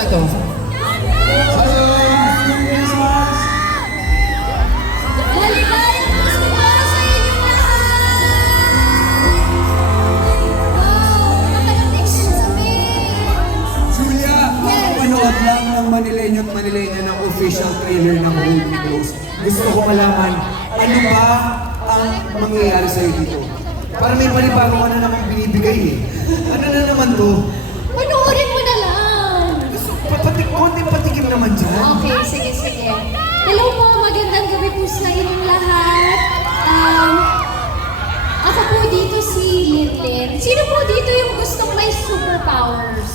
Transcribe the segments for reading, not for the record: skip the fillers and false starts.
nga to? Maligayang Pasko sa inyo lahat! Wow! Nakaka-picture sa me! Julia, kakapanood lang ng Manileño at Manileño ng official trailer ng Hold Me Close. Gusto ko malaman, ano ba ang mangyayari sa'yo dito? Para may panibagong ano namang binibigay eh. Ano na naman to? Panoorin mo na lang! Gusto, konting patikim naman dyan. Okay, sige, sige. Hello po, magandang gabi po sa inyong lahat. Ako po dito si Linlin. Sino po dito yung gustong may superpowers?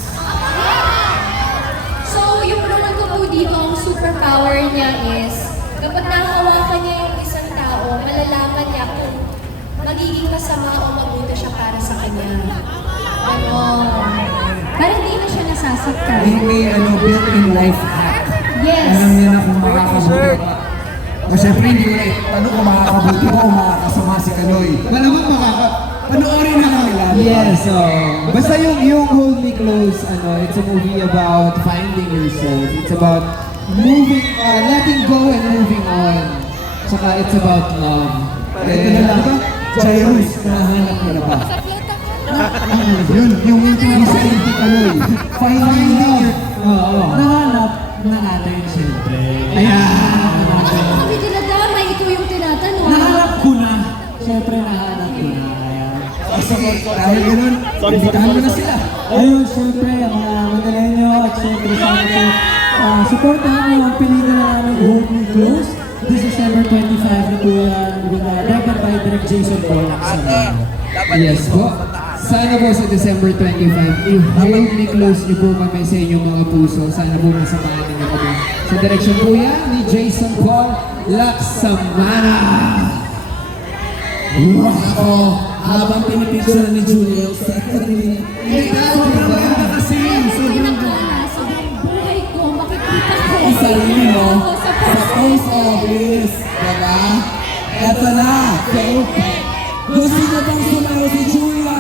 So, yung naman ko po dito, ang superpower niya is, kapag nahawakan niya yung isang tao, malalaman niya kung magiging masama o mabuti siya para sa kanya. Ano? Parang hindi na siya nasasaktan. May built-in life hack. Yes. Alam niya na kung makakabuti ka. Siyempre, hindi ko na itanong kung makakabuti ko o makakasama si Kanoy. Malamang panoorin na lang nila. Yes, basta yung Hold Me Close, it's a movie about finding yourself. It's about letting go and moving on. Saka it's about love. Ito na lang. Jairus, nahanap mo na ba? Yun, yung pinag-isip ni Kanoy. Finding love. Nahanap na natin, siyempre. Bakit mo kami dinadamay? Ikaw yung tinatanong. Nahanap ko na. Siyempre, nahanap ko na. Ayan. Dahil ganun, imbitahan mo na sila. Ayun, siyempre, mga Manileño at siyempre sa akin, supportahan mo ang pelikula namin Hold Me Close. This is December 25 na po yan, directed by Direct Jason Pollack sa mga. Yes po. Sana po sa December 25, i-hold me close niyo po kami sa inyong mga puso. Sana po masamahan niyo kami. Sa direksyon po yan ni Jason Paul Laksamana. Wow! Habang pinipicture ni Julia yung set na rin. Sobrang maganda kasi. Sobrang sobrang buhay ko, makikita ko. Ang sarili mo Oo, sa post office. Diba? Eto na! Gusto niyo bang sumayo si Julia